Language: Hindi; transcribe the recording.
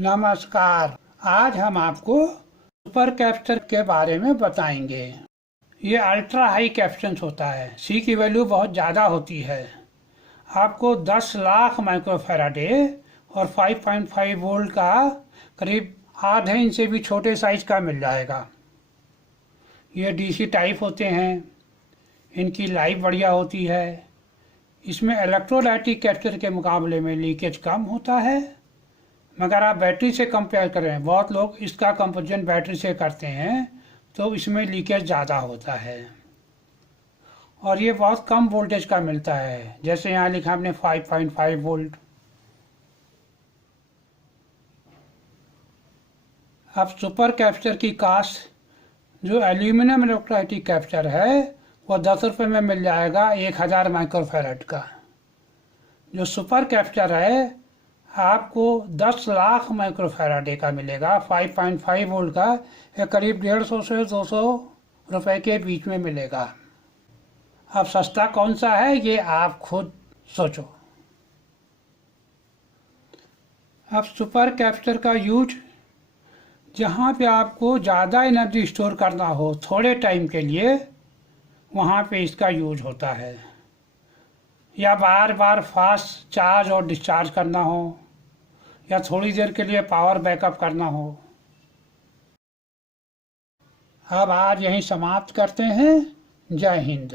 नमस्कार। आज हम आपको सुपर कैप्चर के बारे में बताएंगे। ये अल्ट्रा हाई कैप्शंस होता है। सी की वैल्यू बहुत ज़्यादा होती है। आपको 10 लाख माइक्रोफैराडे और 5.5 वोल्ट का करीब आधे इंच से भी छोटे साइज का मिल जाएगा। ये डीसी टाइप होते हैं। इनकी लाइफ बढ़िया होती है। इसमें इलेक्ट्रोलाइटिक कैप्चर के मुकाबले में लीकेज कम होता है। मगर आप बैटरी से कंपेयर करें, बहुत लोग इसका कंपैरिजन बैटरी से करते हैं तो इसमें लीकेज ज़्यादा होता है। और ये बहुत कम वोल्टेज का मिलता है, जैसे यहाँ लिखा हमने 5.5 वोल्ट। अब सुपर कैप्चर की कास्ट जो एल्यूमिनियम इलेक्ट्रोलाइटिक कैप्चर है वो 10 रुपये में मिल जाएगा 1000 माइक्रोफैराड का। जो सुपर कैप्चर है आपको 10 लाख माइक्रोफैराडे का मिलेगा। 5.5 वोल्ट का ये करीब 150 से 200 रुपए के बीच में मिलेगा। अब सस्ता कौन सा है ये आप खुद सोचो। अब सुपर कैप्चर का यूज जहाँ पे आपको ज़्यादा एनर्जी स्टोर करना हो थोड़े टाइम के लिए, वहाँ पे इसका यूज होता है। या बार बार फास्ट चार्ज और डिस्चार्ज करना हो, या थोड़ी देर के लिए पावर बैकअप करना हो। अब आज यहीं समाप्त करते हैं। जय हिंद।